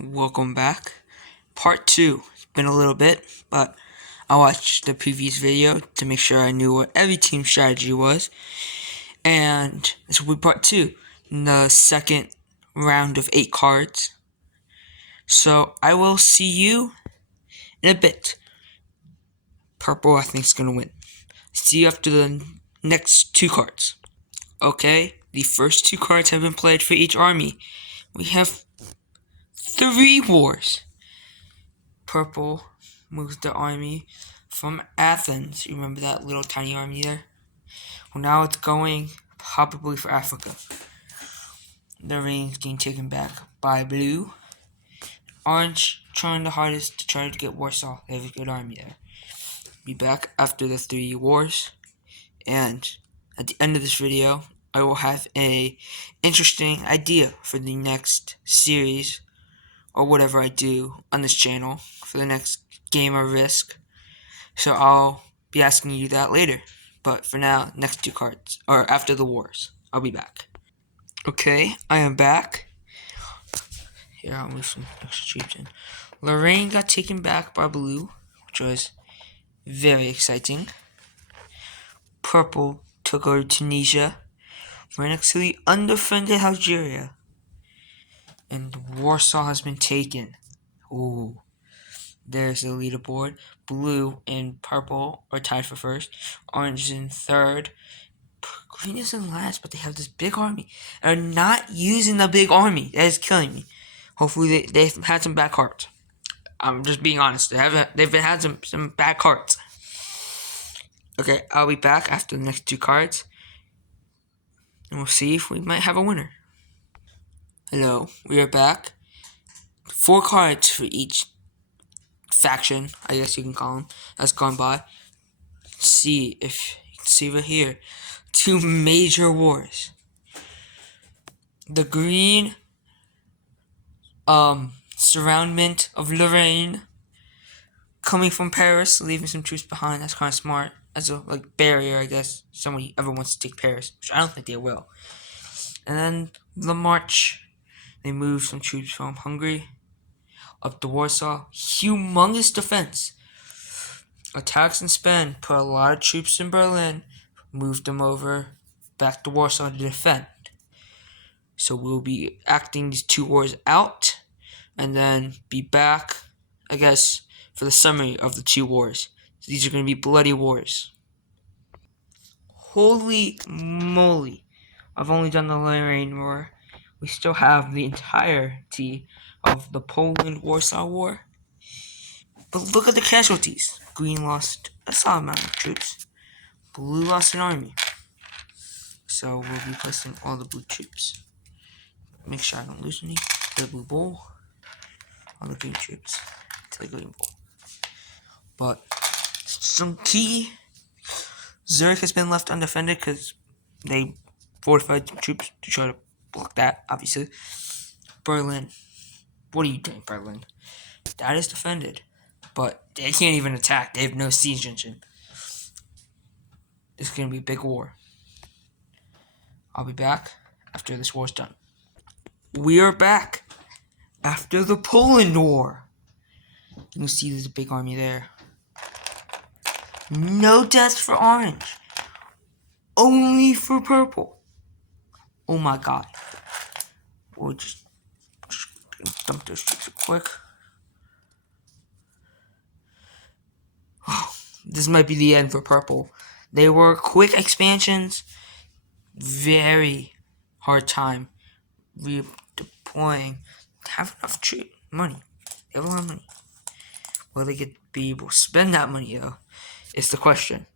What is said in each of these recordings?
Welcome back. Part 2. It's been a little bit, but I watched the previous video to make sure I knew what every team's strategy was. And this will be part 2 in the second round of 8 cards. So I will see you in a bit. Purple, I think, is going to win. See you after the next 2 cards. Okay, the first 2 cards have been played for each army. We have 3 wars. Purple moves the army from Athens. You remember that little tiny army there? Well, now it's going probably for Africa. The ring is being taken back by blue. Orange trying the hardest to try to get Warsaw. They have a good army there. Be back after the 3 wars. And at the end of this video, I will have a interesting idea for the next series or whatever I do on this channel for the next game or Risk. So I'll be asking you that later. But for now, next 2 cards, or after the wars. I'll be back. Okay, I am back. Here, I'll move some extra troops in. Lorraine got taken back by blue, which was very exciting. Purple took over Tunisia. Right next to the undefended Algeria. And Warsaw has been taken. Ooh. There's the leaderboard. Blue and purple are tied for first. Orange is in third. Green is in last, but they have this big army. And are not using the big army. That is killing me. Hopefully they've had some bad cards. I'm just being honest. They've had some bad cards. Okay, I'll be back after the next 2 cards. And we'll see if we might have a winner. Hello, we are back. 4 cards for each faction, I guess you can call them, has gone by. See if you can see right here. 2 major wars. The green surroundment of Lorraine coming from Paris, leaving some troops behind. That's kind of smart. As a barrier, I guess. Somebody ever wants to take Paris, which I don't think they will. And then the march. They move some troops from Hungary up to Warsaw. Humongous defense. Attacks and spend. Put a lot of troops in Berlin. Moved them over back to Warsaw to defend. So we'll be acting these 2 wars out. And then be back, I guess, for the summary of the 2 wars. So these are going to be bloody wars. Holy moly. I've only done the Lorraine War. We still have the entirety of the Poland-Warsaw War. But look at the casualties. Green lost a solid amount of troops. Blue lost an army. So we'll be placing all the blue troops. Make sure I don't lose any. The blue bull. All the green troops. To the green bull. But some key. Zurich has been left undefended because they fortified some troops to try to block that, obviously. Berlin. What are you doing, Berlin? That is defended. But they can't even attack. They have no siege engine. This is going to be a big war. I'll be back after this war's done. We are back after the Poland War. You can see there's a big army there. No deaths for orange. Only for purple. Oh my god. We'll just dump those troops real quick. This might be the end for purple. They were quick expansions. Very hard time redeploying. Have enough money. They have a lot of money. Will they be able to spend that money though? Is the question.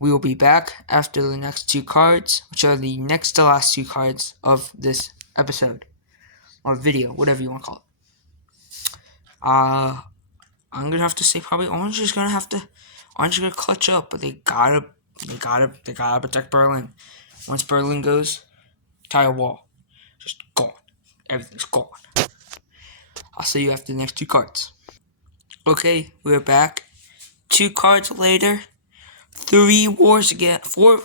We will be back after the next 2 cards, which are the next to last 2 cards of this episode. Or video, whatever you want to call it. I'm gonna have to say probably Orange is gonna clutch up, but they gotta protect Berlin. Once Berlin goes, entire wall. Just gone. Everything's gone. I'll see you after the next 2 cards. Okay, we're back. 2 cards later. 3 wars again. 4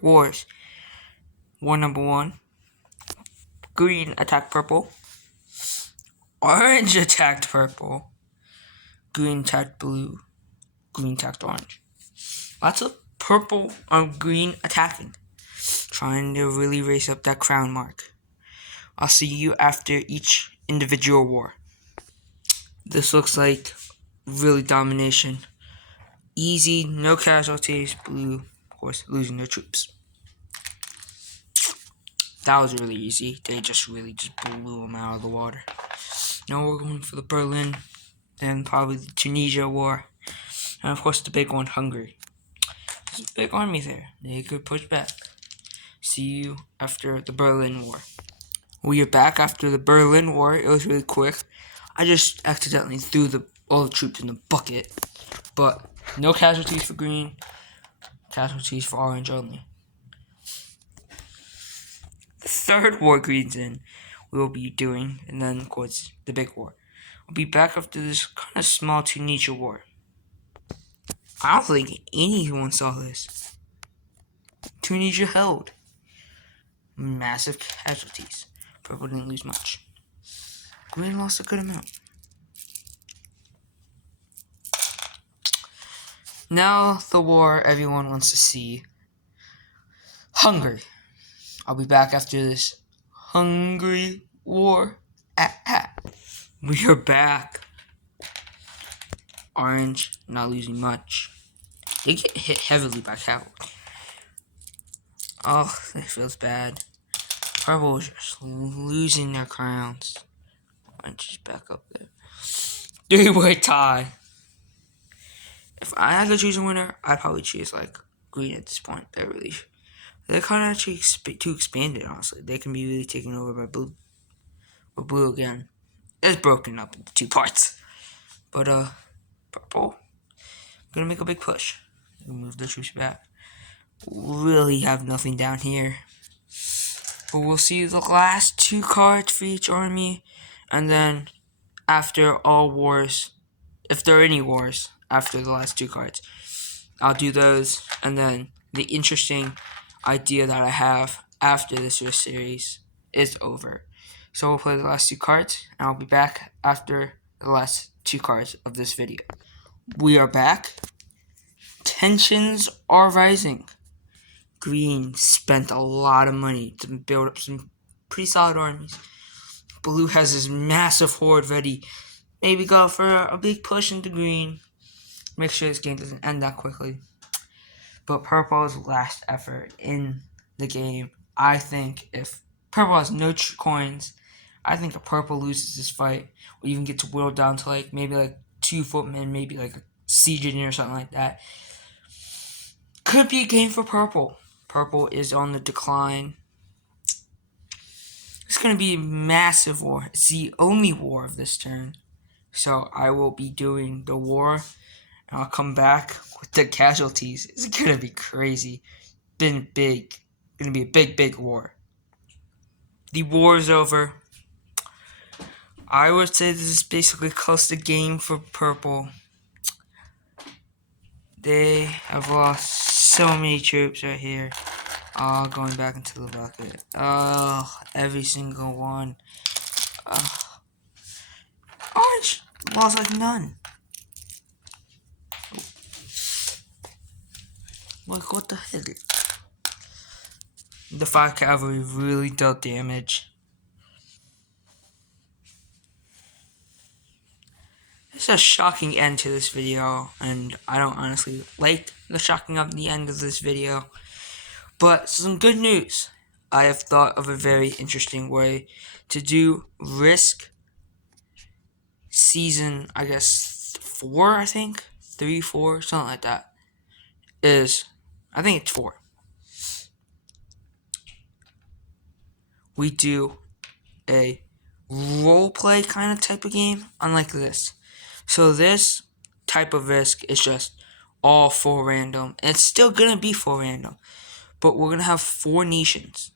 wars. War number 1. Green attack purple. Orange attacked purple. Green attacked blue. Green attacked orange. Lots of purple on green attacking. Trying to really raise up that crown mark. I'll see you after each individual war. This looks like really domination. Easy, no casualties. Blue, of course, losing their troops. That was really easy. They just really blew them out of the water. Now we're going for the Berlin, then probably the Tunisia war, and of course the big one, Hungary. There's a big army there. They could push back. See you after the Berlin War. We are back after the Berlin War. It was really quick. I just accidentally threw all the troops in the bucket. But no casualties for green. Casualties for orange only. The third war green's in. We will be doing, and then of course the big war. We'll be back after this kind of small Tunisia war. I don't think anyone saw this. Tunisia held. Massive casualties. Purple didn't lose much. Green lost a good amount. Now the war everyone wants to see. Hungary. I'll be back after this Hungary war. We are back. Orange not losing much. They get hit heavily by cow. Oh, that feels bad. Purple is just losing their crowns. Orange is back up there. 3-way tie. If I had to choose a winner, I'd probably choose like green at this point. They're kind of actually too expanded, honestly. They can be really taken over by blue. Or blue again. It's broken up into 2 parts. But purple gonna make a big push. Move the troops back. Really have nothing down here. But we'll see the last 2 cards for each army, and then after all wars, if there are any wars after the last 2 cards, I'll do those. And then the interesting idea that I have after this year's series is over. So we'll play the last 2 cards, and I'll be back after the last 2 cards of this video. We are back. Tensions are rising. Green spent a lot of money to build up some pretty solid armies. Blue has this massive horde ready. Maybe go for a big push into green. Make sure this game doesn't end that quickly. But purple's last effort in the game. I think if purple has no coins, I think if purple loses this fight, we even get to whittle down to like maybe like 2 footmen, maybe like a siege engineer or something like that. Could be a game for purple. Purple is on the decline. It's going to be a massive war. It's the only war of this turn. So I will be doing the war, and I'll come back with the casualties. It's going to be crazy. Been big. Going to be a big, big war. The war is over. I would say this is basically close to game for purple. They have lost so many troops right here. Oh, going back into the bucket. Oh, every single one. Orange lost like none. Like, what the heck? The 5 cavalry really dealt damage. It's a shocking end to this video, and I don't honestly like the shocking of the end of this video. But some good news. I have thought of a very interesting way to do Risk season, I guess 4, I think 3, 4, something like that. I think it's 4. We do a roleplay kind of type of game, unlike this. So this type of Risk is just all 4 random. And it's still gonna be 4 random, but we're gonna have 4 nations.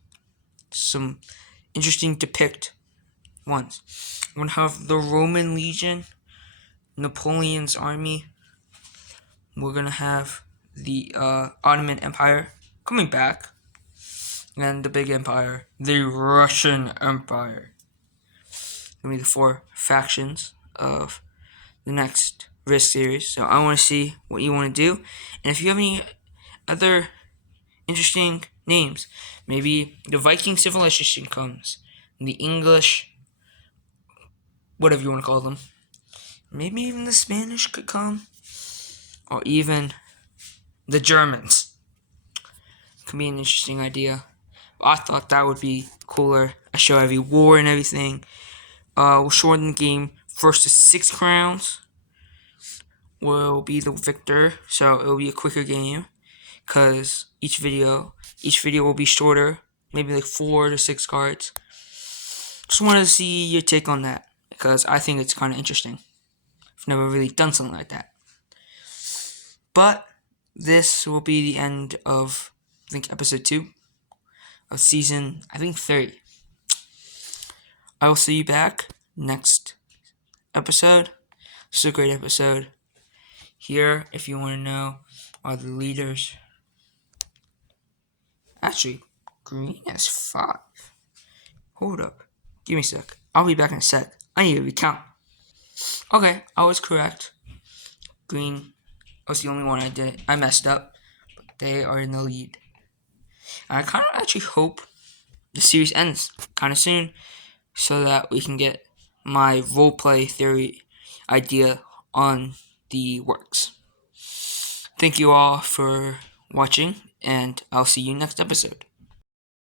Some interesting depict ones. We're gonna have the Roman Legion, Napoleon's army. We're gonna have the Ottoman Empire coming back, and the big empire, the Russian Empire. gonna be the 4 factions of the next Risk series. So I want to see what you want to do, and if you have any other interesting names, maybe the Viking civilization comes, and the English, whatever you want to call them. Maybe even the Spanish could come, or even the Germans. Could be an interesting idea. I thought that would be cooler. I show every war and everything. We'll shorten the game. First to 6 crowns will be the victor, so it will be a quicker game, because each video will be shorter, maybe like 4 to 6 cards. Just wanted to see your take on that, because I think it's kind of interesting. I've never really done something like that. But this will be the end of, I think, episode 2 of season, I think, 30. I will see you back next episode. It's a great episode. Here, if you want to know, are the leaders. Actually, green has 5. Hold up. Give me a sec. I'll be back in a sec. I need to recount. Okay, I was correct. Green was the only one I messed up. But they are in the lead. And I kind of actually hope the series ends kind of soon, so that we can get my roleplay theory idea on the works. Thank you all for watching, and I'll see you next episode.